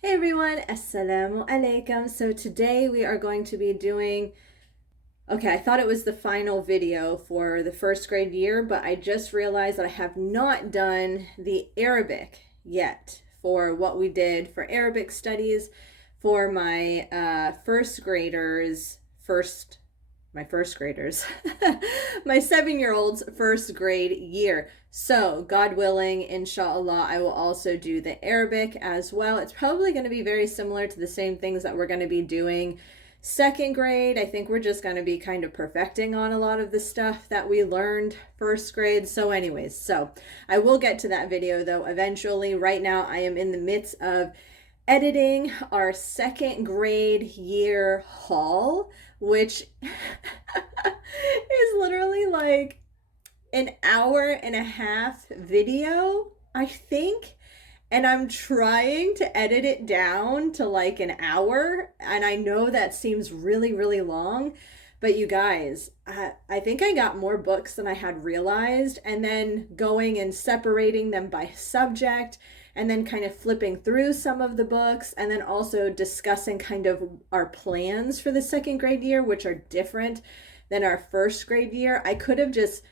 Hey everyone, Assalamu alaikum. So today we are going to be doing, okay, I thought it was the final video for the first grade year, but I just realized that I have not done the Arabic yet for what we did for Arabic studies for my first graders, my first graders, my 7-year-old's first grade year. So, God willing, inshallah, I will also do the Arabic as well. It's probably going to be very similar to the same things that we're going to be doing second grade. I think we're just going to be kind of perfecting on a lot of the stuff that we learned first grade. So, anyways, I will get to that video though eventually. Right now, I am in the midst of editing our second grade year haul, which is literally like an hour and a half video, I think. And I'm trying to edit it down to like an hour. And I know that seems really, really long. But you guys, I think I got more books than I had realized. And then going and separating them by subject and then kind of flipping through some of the books and then also discussing kind of our plans for the second grade year, which are different than our first grade year. I could have just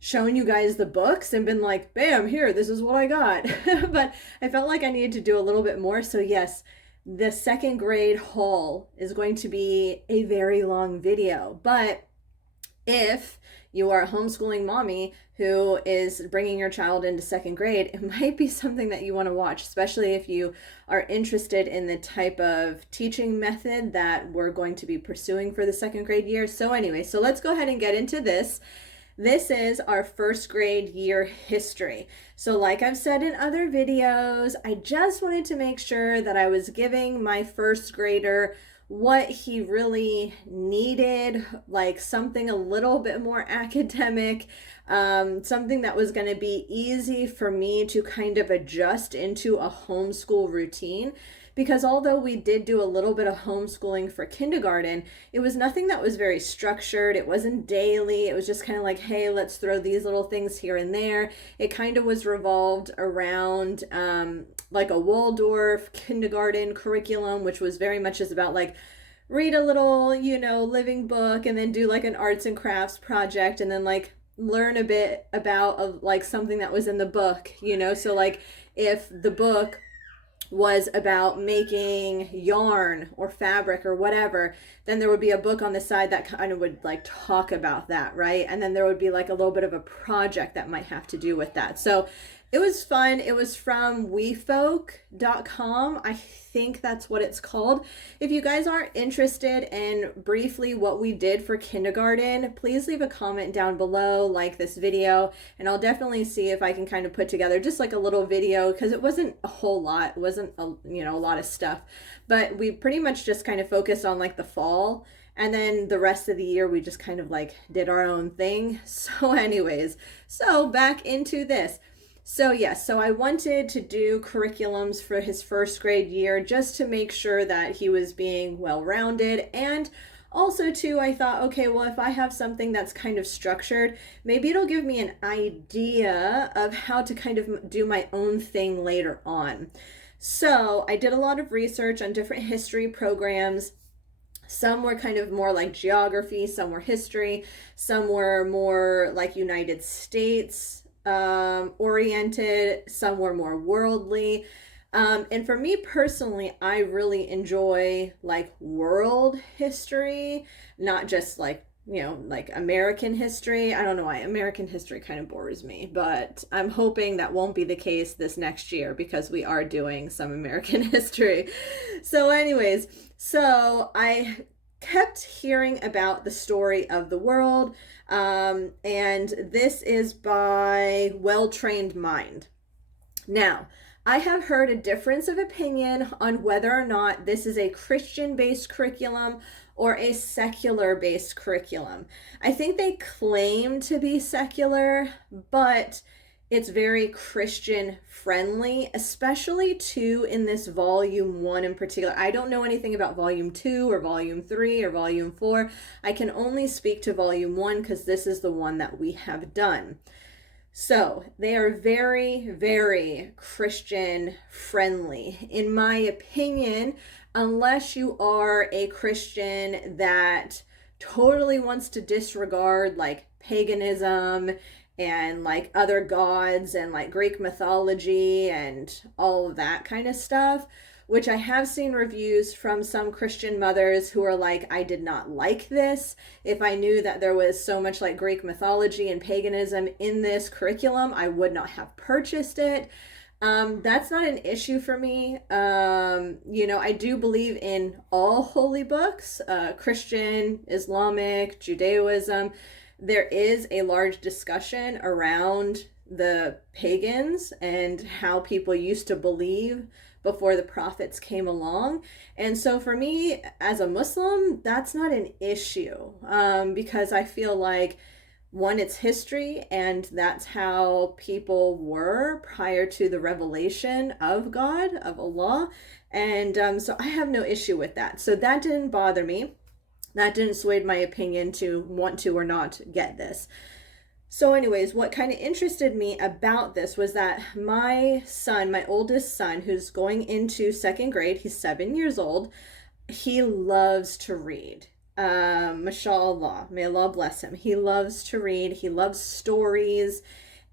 shown you guys the books and been like, bam, here, this is what I got. But I felt like I needed to do a little bit more. So yes, the second grade haul is going to be a very long video. But if you are a homeschooling mommy who is bringing your child into second grade, it might be something that you want to watch, especially if you are interested in the type of teaching method that we're going to be pursuing for the second grade year. So anyway, so let's go ahead and get into this. This is our first grade year history. So like I've said in other videos, I just wanted to make sure that I was giving my first grader what he really needed, like something a little bit more academic, something that was going to be easy for me to kind of adjust into a homeschool routine. Because although we did do a little bit of homeschooling for kindergarten, it was nothing that was very structured. It wasn't daily. It was just kind of like, hey, let's throw these little things here and there. It kind of was revolved around like a Waldorf kindergarten curriculum, which was very much just about like, read a little, living book and then do like an arts and crafts project and then like learn a bit about like something that was in the book, So like if the book was about making yarn or fabric or whatever, then there would be a book on the side that kind of would like talk about that, right? And then there would be like a little bit of a project that might have to do with that. So it was fun. It was from wefolk.com. I think that's what it's called. If you guys aren't interested in briefly what we did for kindergarten, please leave a comment down below, like this video, and I'll definitely see if I can kind of put together just like a little video, because it wasn't a whole lot. It wasn't a lot of stuff, but we pretty much just kind of focused on like the fall. And then the rest of the year, we just kind of like did our own thing. So anyways, so back into this. So yes, so I wanted to do curriculums for his first grade year just to make sure that he was being well-rounded. And also too, I thought, okay, well, if I have something that's kind of structured, maybe it'll give me an idea of how to kind of do my own thing later on. So I did a lot of research on different history programs. Some were kind of more like geography, some were history, some were more like United States oriented, some were more worldly. And for me personally, I really enjoy like world history, not just like, like American history. I don't know why American history kind of bores me, but I'm hoping that won't be the case this next year because we are doing some American history. So anyways, so I kept hearing about the story of the world, and this is by Well Trained Mind. Now, I have heard a difference of opinion on whether or not this is a Christian-based curriculum or a secular-based curriculum. I think they claim to be secular, but it's very Christian friendly, especially too in this volume 1 in particular. I don't know anything about volume 2 or volume 3 or volume 4. I can only speak to volume 1 because this is the one that we have done. So they are very, very Christian friendly. In my opinion, unless you are a Christian that totally wants to disregard like paganism and like other gods and like Greek mythology and all of that kind of stuff, which I have seen reviews from some Christian mothers who are like, I did not like this. If I knew that there was so much like Greek mythology and paganism in this curriculum, I would not have purchased it. That's not an issue for me. I do believe in all holy books, Christian, Islamic, Judaism. There is a large discussion around the pagans and how people used to believe before the prophets came along. And so for me as a Muslim, that's not an issue, because I feel like, one, it's history, and that's how people were prior to the revelation of God, of Allah. And so I have no issue with that. So that didn't bother me. That didn't sway my opinion to want to or not get this. So anyways, what kind of interested me about this was that my son, my oldest son, who's going into second grade, he's 7 years old, he loves to read. Mashallah, may Allah bless him. He loves to read. He loves stories.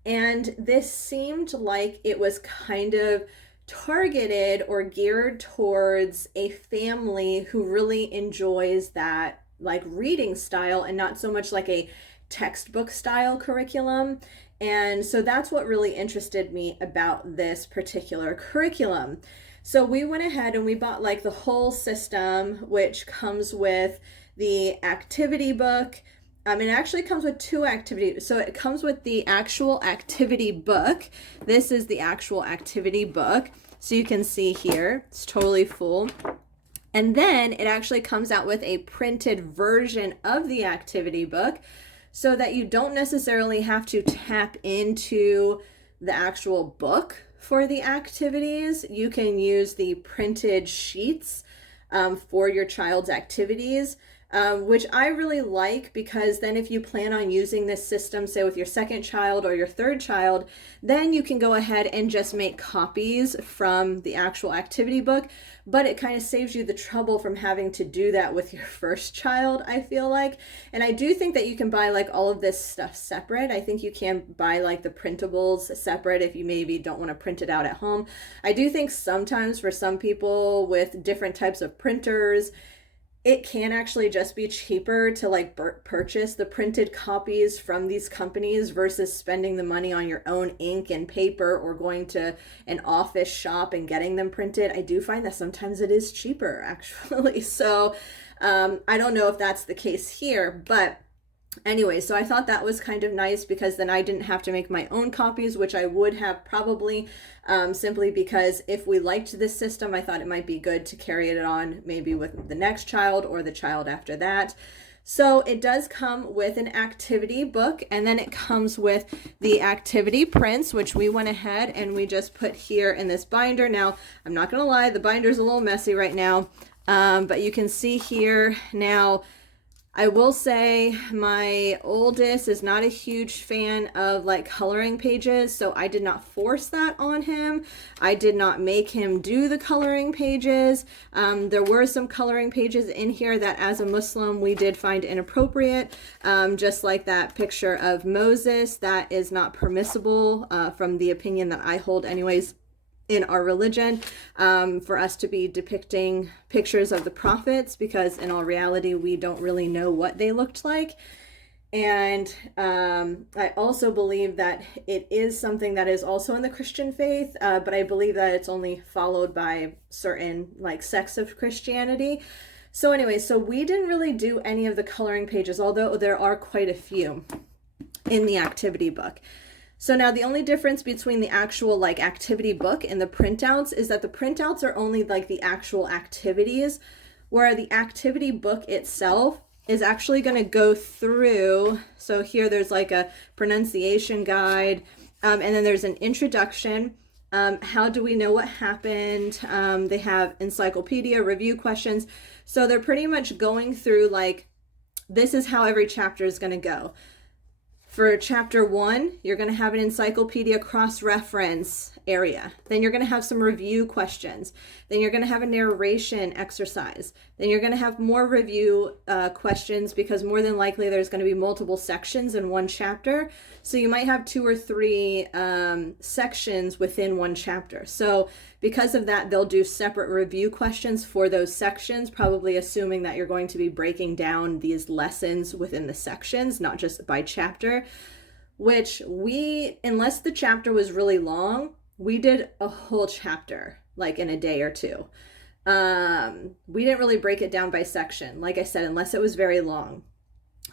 And this seemed like it was kind of targeted or geared towards a family who really enjoys that like reading style and not so much like a textbook style curriculum. And so that's what really interested me about this particular curriculum. So we went ahead and we bought like the whole system, which comes with the activity book. It actually comes with two activities. So it comes with the actual activity book. This is the actual activity book. So you can see here, it's totally full. And then it actually comes out with a printed version of the activity book so that you don't necessarily have to tap into the actual book for the activities. You can use the printed sheets for your child's activities. Which I really like, because then if you plan on using this system, say with your second child or your third child, then you can go ahead and just make copies from the actual activity book. But it kind of saves you the trouble from having to do that with your first child, I feel like. And I do think that you can buy like all of this stuff separate. I think you can buy like the printables separate if you maybe don't want to print it out at home. I do think sometimes for some people with different types of printers, it can actually just be cheaper to like purchase the printed copies from these companies versus spending the money on your own ink and paper or going to an office shop and getting them printed. I do find that sometimes it is cheaper actually. So I don't know if that's the case here, but anyway, so I thought that was kind of nice because then I didn't have to make my own copies, which I would have probably, simply because if we liked this system, I thought it might be good to carry it on maybe with the next child or the child after that. So it does come with an activity book, and then it comes with the activity prints, which we went ahead and we just put here in this binder. Now, I'm not going to lie, the binder's a little messy right now, but you can see here now. I will say my oldest is not a huge fan of like coloring pages, so I did not force that on him. I did not make him do the coloring pages. There were some coloring pages in here that as a Muslim we did find inappropriate, just like that picture of Moses. That is not permissible from the opinion that I hold anyways in our religion, for us to be depicting pictures of the prophets, because in all reality we don't really know what they looked like. And I also believe that it is something that is also in the Christian faith, but I believe that it's only followed by certain like sects of Christianity. So anyway, so we didn't really do any of the coloring pages, although there are quite a few in the activity book. So now the only difference between the actual like activity book and the printouts is that the printouts are only like the actual activities, where the activity book itself is actually going to go through. So here there's like a pronunciation guide, and then there's an introduction. How do we know what happened? They have encyclopedia, review questions. So they're pretty much going through like, this is how every chapter is going to go. For chapter 1, you're going to have an encyclopedia cross-reference area. Then you're going to have some review questions. Then you're going to have a narration exercise. Then you're going to have more review questions, because more than likely there's going to be multiple sections in one chapter. So you might have 2 or 3 sections within one chapter. So because of that, they'll do separate review questions for those sections, probably assuming that you're going to be breaking down these lessons within the sections, not just by chapter, which unless the chapter was really long, we did a whole chapter like in a day or 2. We didn't really break it down by section, like I said, unless it was very long.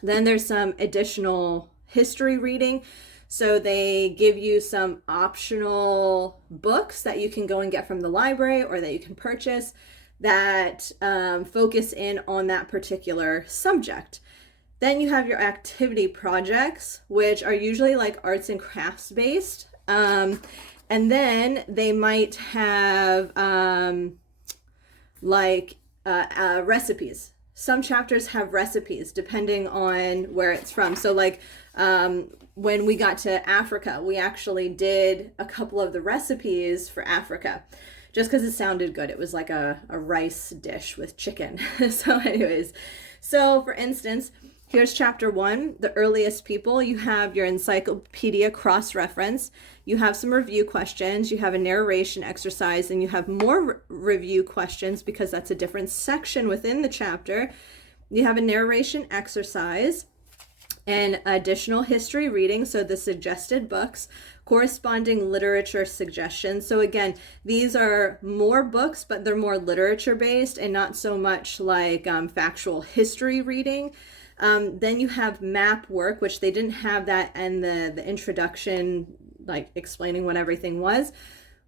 Then there's some additional history reading. So they give you some optional books that you can go and get from the library or that you can purchase that focus in on that particular subject. Then you have your activity projects, which are usually like arts and crafts based. And then they might have recipes. Some chapters have recipes depending on where it's from. So like when we got to Africa, we actually did a couple of the recipes for Africa just because it sounded good. It was like a rice dish with chicken. So anyways, so for instance, here's chapter 1, the earliest people. You have your encyclopedia cross-reference. You have some review questions. You have a narration exercise, and you have more review questions because that's a different section within the chapter. You have a narration exercise and additional history reading, so the suggested books, corresponding literature suggestions. So again, these are more books, but they're more literature based and not so much like factual history reading. Then you have map work, which they didn't have that in the introduction, like explaining what everything was.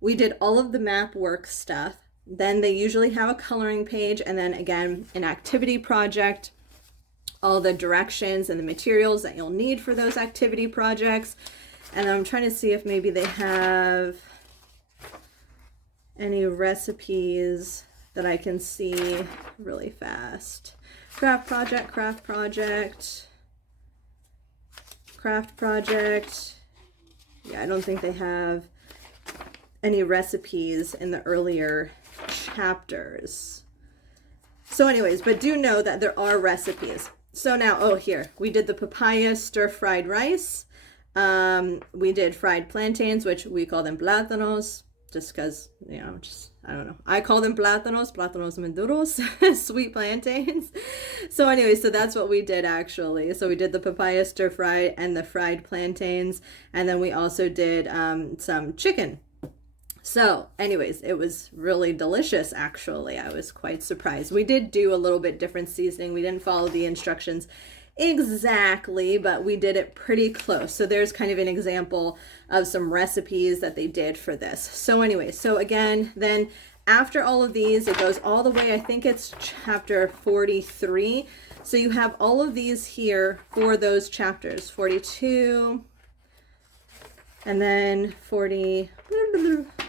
We did all of the map work stuff. Then they usually have a coloring page, and then again, an activity project, all the directions and the materials that you'll need for those activity projects. And I'm trying to see if maybe they have any recipes that I can see really fast. Craft project, craft project, craft project. Yeah, I don't think they have any recipes in the earlier chapters. So anyways, but do know that there are recipes. So now, here, we did the papaya stir-fried rice. We did fried plantains, which we call them plátanos, just because, I don't know. I call them plátanos maduros, sweet plantains. So anyway, so that's what we did actually. So we did the papaya stir-fried and the fried plantains. And then we also did some chicken. So anyways, it was really delicious actually. I was quite surprised. We did do a little bit different seasoning. We didn't follow the instructions exactly, but we did it pretty close. So there's kind of an example of some recipes that they did for this. So anyway, so again, then after all of these, it goes all the way, I think it's chapter 43. So you have all of these here for those chapters, 42, and then 40.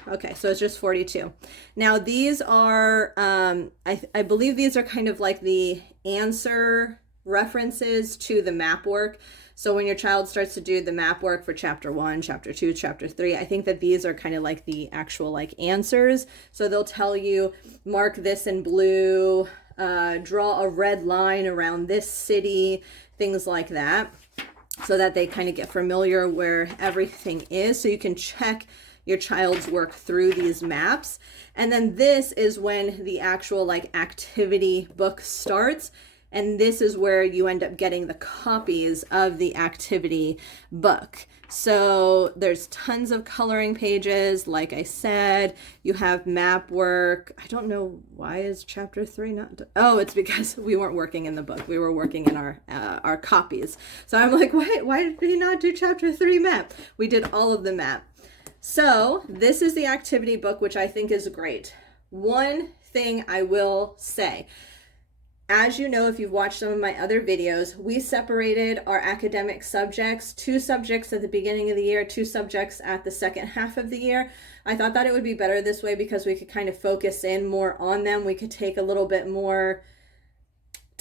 Okay, so it's just 42. Now these are, I believe these are kind of like the answer references to the map work. So when your child starts to do the map work for chapter 1, chapter 2, chapter 3, I think that these are kind of like the actual like answers. So they'll tell you, mark this in blue, draw a red line around this city, things like that, so that they kind of get familiar where everything is. So you can check your child's work through these maps. And then this is when the actual like activity book starts. And this is where you end up getting the copies of the activity book. So there's tons of coloring pages. Like I said, you have map work. I don't know why is chapter 3 not done. Oh, it's because we weren't working in the book. We were working in our copies. So I'm like, why did we not do chapter 3 map? We did all of the map. So this is the activity book, which I think is great. One thing I will say, as you know, if you've watched some of my other videos, we separated our academic subjects, 2 subjects at the beginning of the year, 2 subjects at the second half of the year. I thought that it would be better this way because we could kind of focus in more on them. We could take a little bit more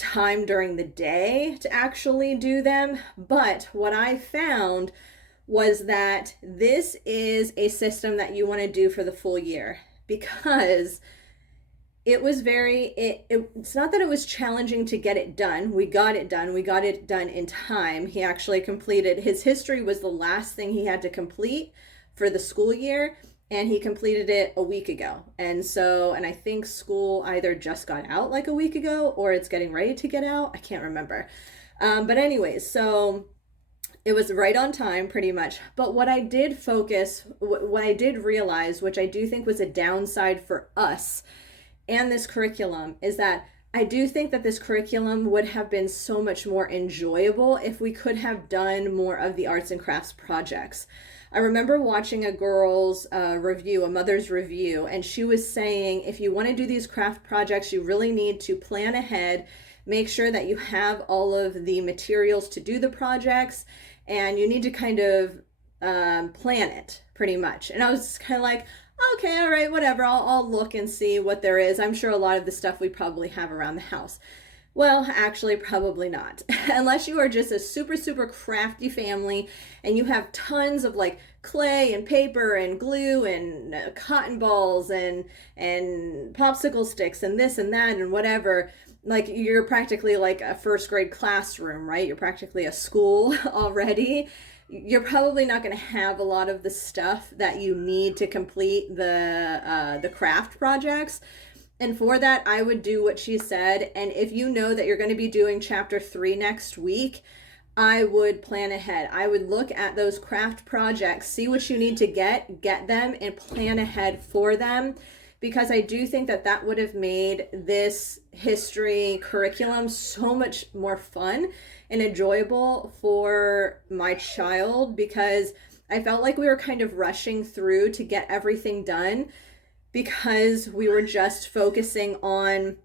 time during the day to actually do them. But what I found was that this is a system that you want to do for the full year, because it was it's not that it was challenging to get it done. We got it done. We got it done in time. He actually completed, his history was the last thing he had to complete for the school year, and he completed it a week ago. And I think school either just got out like a week ago or it's getting ready to get out. I can't remember. But anyways, so it was right on time pretty much. But what I did realize, which I do think was a downside for us and this curriculum, is that I do think that this curriculum would have been so much more enjoyable if we could have done more of the arts and crafts projects. I remember watching a girl's review, a mother's review, and she was saying, if you want to do these craft projects, you really need to plan ahead, make sure that you have all of the materials to do the projects, and you need to kind of plan it pretty much. And I was kind of like, okay, all right, whatever. I'll look and see what there is. I'm sure a lot of the stuff we probably have around the house. Well, actually, probably not. Unless you are just a super, super crafty family and you have tons of like clay and paper and glue and cotton balls and popsicle sticks and this and that and whatever. Like, you're practically like a first grade classroom, right? You're practically a school already. You're probably not going to have a lot of the stuff that you need to complete the craft projects. And for that, I would do what she said. And if you know that you're going to be doing chapter 3 next week, I would plan ahead. I would look at those craft projects, see what you need to get them, and plan ahead for them. Because I do think that that would have made this history curriculum so much more fun and enjoyable for my child, because I felt like we were kind of rushing through to get everything done, because we were just focusing on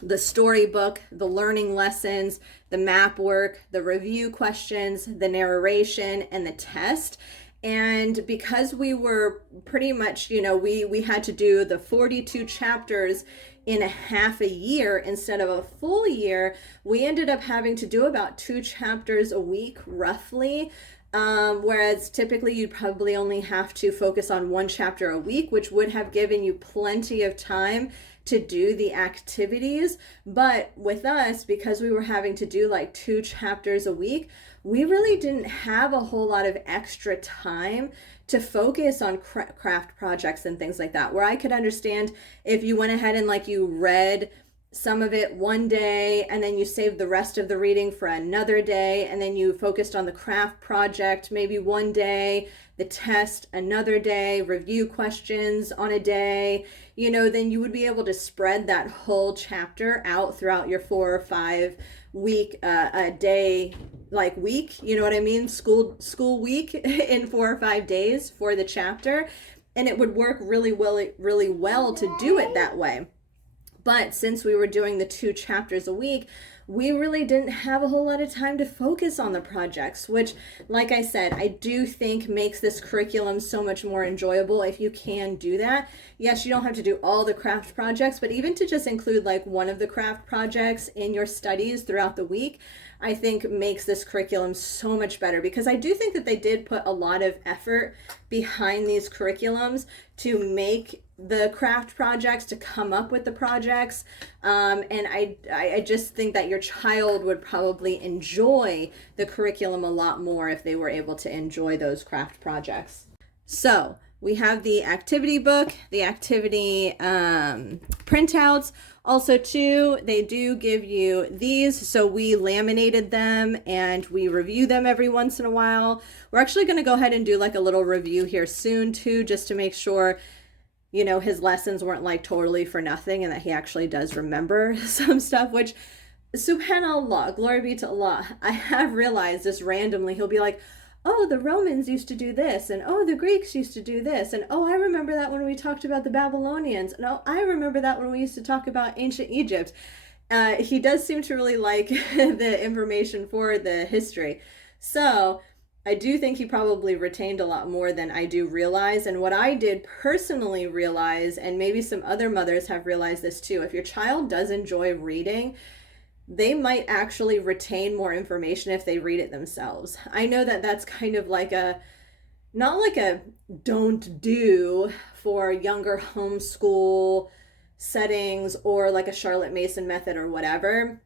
the storybook, the learning lessons, the map work, the review questions, the narration, and the test. And because we were pretty much, we had to do the 42 chapters in a half a year instead of a full year, we ended up having to do about 2 chapters a week, roughly. Whereas typically you'd probably only have to focus on 1 chapter a week, which would have given you plenty of time to do the activities. But with us, because we were having to do like 2 chapters a week, we really didn't have a whole lot of extra time to focus on craft projects and things like that, where I could understand if you went ahead and like you read some of it one day and then you saved the rest of the reading for another day, and then you focused on the craft project maybe one day, the test another day, review questions on a day, then you would be able to spread that whole chapter out throughout your 4 or 5 week a day, like week, you know what I mean, school week in 4 or 5 days for the chapter, and it would work really well to do it that way. But since we were doing the 2 chapters a week, we really didn't have a whole lot of time to focus on the projects, which, like I said, I do think makes this curriculum so much more enjoyable if you can do that. Yes, you don't have to do all the craft projects, but even to just include like one of the craft projects in your studies throughout the week, I think makes this curriculum so much better, because I do think that they did put a lot of effort behind these curriculums to make the craft projects, to come up with the projects, and I just think that your child would probably enjoy the curriculum a lot more if they were able to enjoy those craft projects. So we have the activity book, the activity printouts. Also too, they do give you these, so we laminated them and we review them every once in a while. We're actually going to go ahead and do like a little review here soon too, just to make sure his lessons weren't like totally for nothing, and that he actually does remember some stuff, which, subhanallah, glory be to Allah, I have realized this randomly. He'll be like, oh, the Romans used to do this, and oh, the Greeks used to do this, and oh, I remember that when we talked about the Babylonians, and oh, I remember that when we used to talk about ancient Egypt. He does seem to really like the information for the history. So I do think he probably retained a lot more than I do realize. And what I did personally realize, and maybe some other mothers have realized this too, if your child does enjoy reading, they might actually retain more information if they read it themselves. I know that that's kind of like a, not like a don't do for younger homeschool settings or like a Charlotte Mason method or whatever.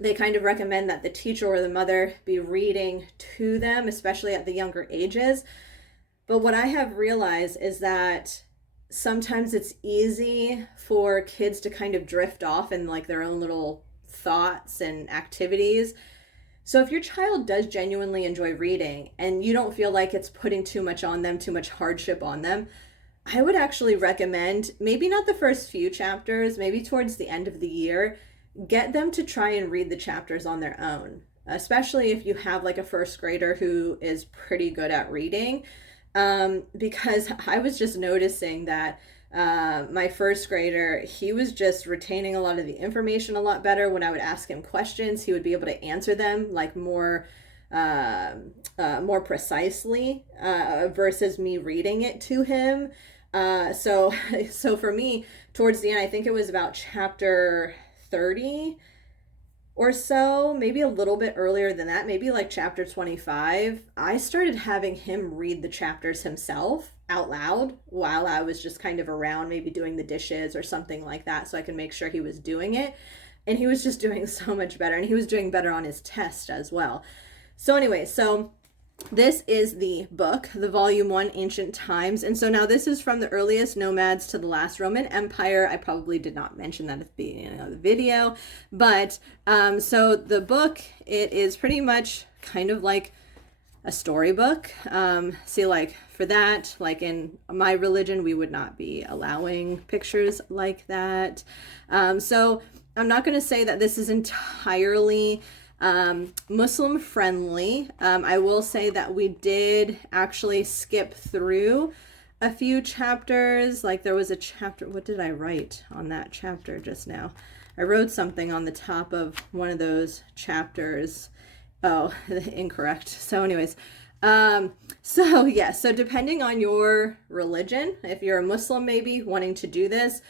They kind of recommend that the teacher or the mother be reading to them, especially at the younger ages. But what I have realized is that sometimes it's easy for kids to kind of drift off in like their own little thoughts and activities. So if your child does genuinely enjoy reading and you don't feel like it's putting too much on them, too much hardship on them, I would actually recommend, maybe not the first few chapters, maybe towards the end of the year, get them to try and read the chapters on their own, especially if you have like a first grader who is pretty good at reading. Because I was just noticing that my first grader, he was just retaining a lot of the information a lot better. When I would ask him questions, he would be able to answer them like more precisely versus me reading it to him. So for me, towards the end, I think it was about chapter 30 or so, maybe a little bit earlier than that, maybe like chapter 25, I started having him read the chapters himself out loud while I was just kind of around, maybe doing the dishes or something like that, so I could make sure he was doing it. And he was just doing so much better, and he was doing better on his test as well. So anyway, so this is the book, the volume 1, Ancient Times. And so now this is from the earliest nomads to the last Roman Empire. I probably did not mention that at the beginning of the video, but so the book, it is pretty much kind of like a storybook. See, like for that, like in my religion, we would not be allowing pictures like that. So I'm not going to say that this is entirely Muslim friendly. I will say that we did actually skip through a few chapters. Like there was a chapter, what did I write on that chapter just now? I wrote something on the top of one of those chapters. Oh, incorrect. So anyways, so depending on your religion, if you're a Muslim maybe wanting to do this,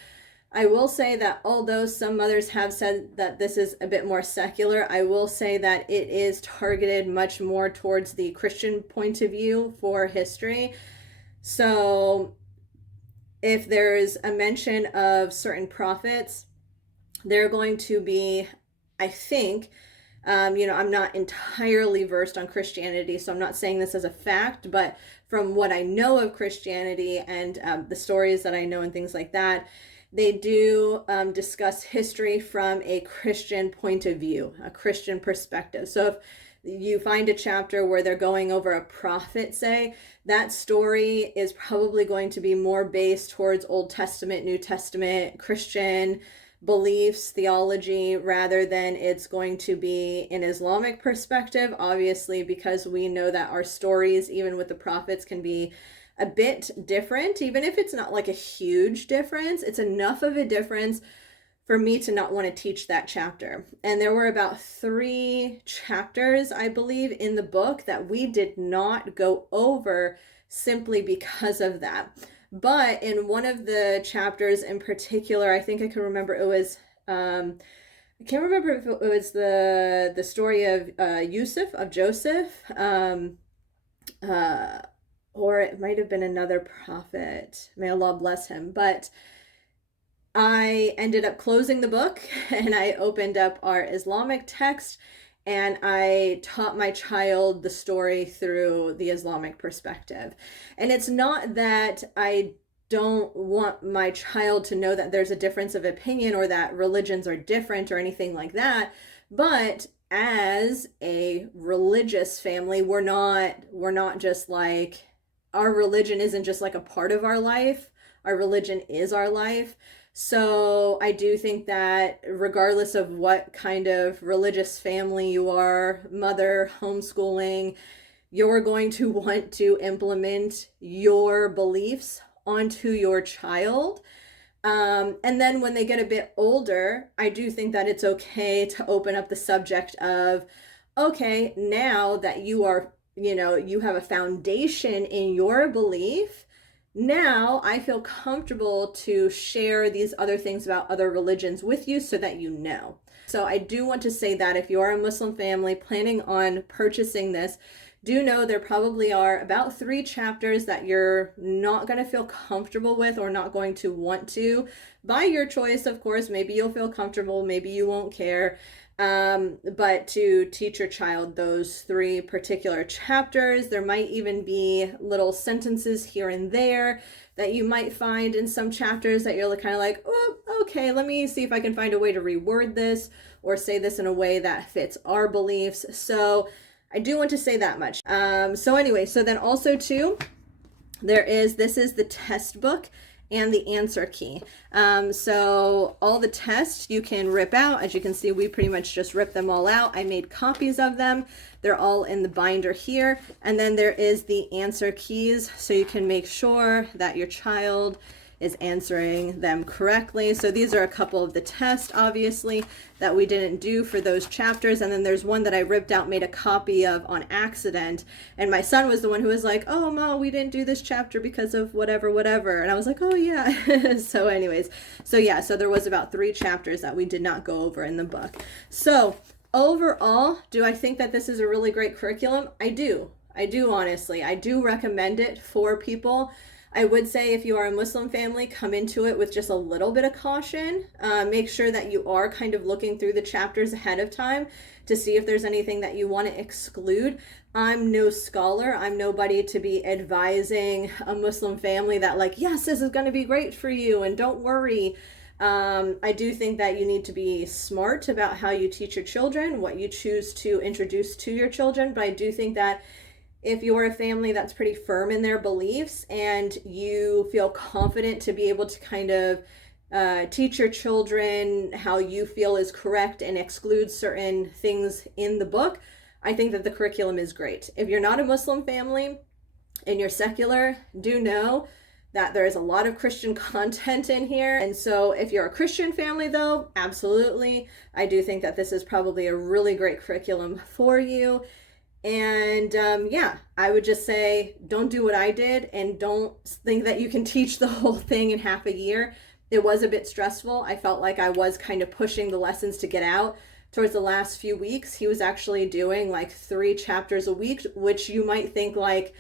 I will say that although some mothers have said that this is a bit more secular, I will say that it is targeted much more towards the Christian point of view for history. So if there's a mention of certain prophets, they're going to be, I think, I'm not entirely versed on Christianity, so I'm not saying this as a fact, but from what I know of Christianity and the stories that I know and things like that, they do discuss history from a Christian point of view, a Christian perspective. So if you find a chapter where they're going over a prophet, say, that story is probably going to be more based towards Old Testament, New Testament, Christian beliefs, theology, rather than it's going to be an Islamic perspective, obviously, because we know that our stories, even with the prophets, can be a bit different. Even if it's not like a huge difference, it's enough of a difference for me to not want to teach that chapter. And there were about 3 chapters, I believe, in the book that we did not go over simply because of that. But in one of the chapters in particular, I think I can remember it was, I can't remember if it was the story of Joseph, or it might have been another prophet. May Allah bless him. But I ended up closing the book and I opened up our Islamic text and I taught my child the story through the Islamic perspective. And it's not that I don't want my child to know that there's a difference of opinion or that religions are different or anything like that, but as a religious family, we're not just like, our religion isn't just like a part of our life. Our religion is our life. So I do think that regardless of what kind of religious family you are, mother, homeschooling, you're going to want to implement your beliefs onto your child. And then when they get a bit older, I do think that it's okay to open up the subject of, okay, now that you are, you have a foundation in your belief, Now I feel comfortable to share these other things about other religions with you so that you know. So I do want to say that if you are a Muslim family planning on purchasing this, do know there probably are about 3 chapters that you're not going to feel comfortable with or not going to want to. By your choice, of course. Maybe you'll feel comfortable, maybe you won't care. But to teach your child those 3 particular chapters, there might even be little sentences here and there that you might find in some chapters that you're kind of like, oh, okay, let me see if I can find a way to reword this or say this in a way that fits our beliefs. So I do want to say that much. So anyway, so then also too, this is the test book and the answer key. So all the tests you can rip out. As you can see, we pretty much just ripped them all out. I made copies of them. They're all in the binder here. And then there is the answer keys, so you can make sure that your child is answering them correctly. So these are a couple of the tests, obviously, that we didn't do for those chapters. And then there's one that I ripped out, made a copy of on accident. And my son was the one who was like, oh, Ma, we didn't do this chapter because of whatever, whatever. And I was like, oh, yeah. So anyways, so yeah, so there was about 3 chapters that we did not go over in the book. So overall, do I think that this is a really great curriculum? I do. Honestly. I do recommend it for people. I would say if you are a Muslim family, come into it with just a little bit of caution. Make sure that you are kind of looking through the chapters ahead of time to see if there's anything that you want to exclude. I'm no scholar. I'm nobody to be advising a Muslim family that like, yes, this is going to be great for you and don't worry. I do think that you need to be smart about how you teach your children, what you choose to introduce to your children. But I do think that if you're a family that's pretty firm in their beliefs and you feel confident to be able to kind of teach your children how you feel is correct and exclude certain things in the book, I think that the curriculum is great. If you're not a Muslim family and you're secular, do know that there is a lot of Christian content in here. And so if you're a Christian family though, absolutely, I do think that this is probably a really great curriculum for you. And yeah, I would just say, don't do what I did and don't think that you can teach the whole thing in half a year. It was a bit stressful. I felt like I was kind of pushing the lessons to get out. Towards the last few weeks, he was actually doing like 3 chapters a week, which you might think like,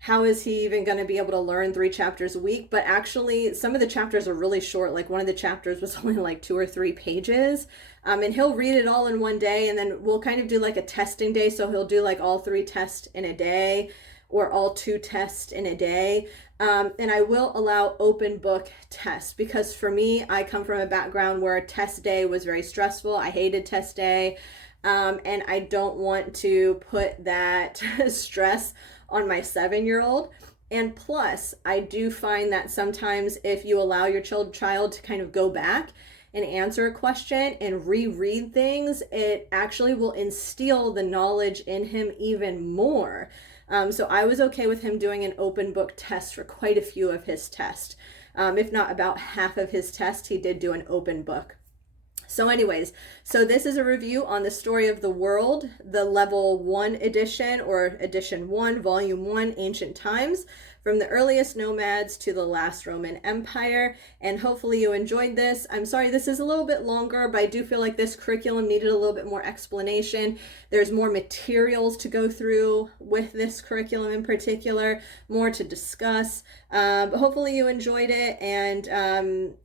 how is he even going to be able to learn 3 chapters a week? But actually, some of the chapters are really short. Like one of the chapters was only like 2 or 3 pages. And he'll read it all in one day. And then we'll kind of do like a testing day. So he'll do like all 3 tests in a day or all 2 tests in a day. And I will allow open book tests because for me, I come from a background where test day was very stressful. I hated test day. And I don't want to put that stress on my 7-year-old. And plus, I do find that sometimes if you allow your child to kind of go back and answer a question and reread things, it actually will instill the knowledge in him even more. So I was okay with him doing an open book test for quite a few of his tests. If not about half of his tests, he did do an open book. So anyways, so this is a review on the story of the world, the level 1 edition or edition 1, volume 1, ancient times, from the earliest nomads to the last Roman Empire. And hopefully you enjoyed this. I'm sorry this is a little bit longer, but I do feel like this curriculum needed a little bit more explanation. There's more materials to go through with this curriculum in particular, more to discuss. But hopefully you enjoyed it and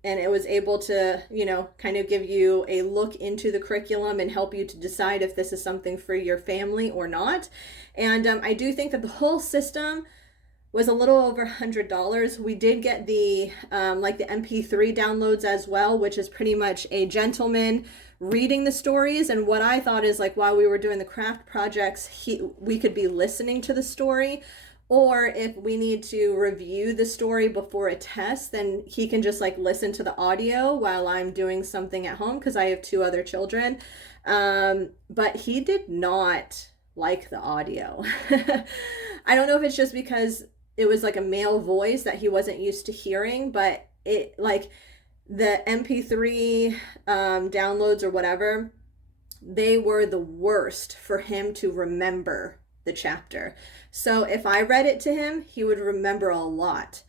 it was able to, kind of give you a look into the curriculum and help you to decide if this is something for your family or not. And I do think that the whole system was a little over $100. We did get the the MP3 downloads as well, which is pretty much a gentleman reading the stories. And what I thought is like while we were doing the craft projects, we could be listening to the story. Or if we need to review the story before a test, then he can just like listen to the audio while I'm doing something at home because I have 2 other children. But he did not like the audio. I don't know if it's just because it was like a male voice that he wasn't used to hearing, but it like the MP3 downloads or whatever, they were the worst for him to remember the chapter. So if I read it to him, he would remember a lot.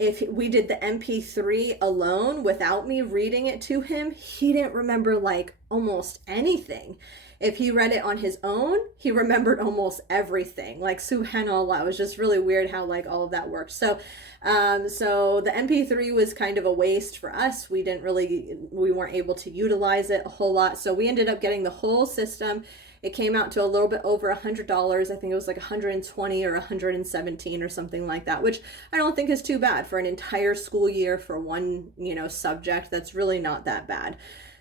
if we did the MP3 alone without me reading it to him, he didn't remember like almost anything. If he read it on his own, he remembered almost everything. Like subhanallah, it was just really weird how like all of that worked. So the MP3 was kind of a waste for us. We weren't able to utilize it a whole lot. So we ended up getting the whole system. It came out to a little bit over $100. I think it was like 120 or 117 or something like that, which I don't think is too bad for an entire school year for one, subject. That's really not that bad.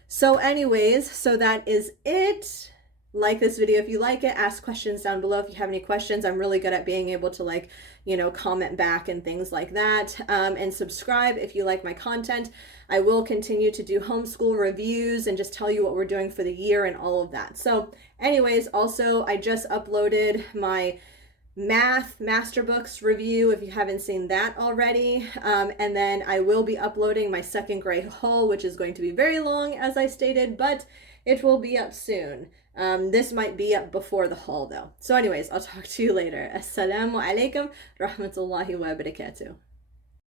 So anyways, so that is it. Like this video if you like it. Ask questions down below if you have any questions. I'm really good at being able to comment back and things like that. And subscribe if you like my content. I will continue to do homeschool reviews and just tell you what we're doing for the year and all of that. So anyways, also I just uploaded my math master books review if you haven't seen that already, and then I will be uploading my second grade haul, which is going to be very long as I stated, but it will be up soon. This might be up before the haul though. So anyways, I'll talk to you later. Assalamu alaikum rahmatullahi wa barakatuh.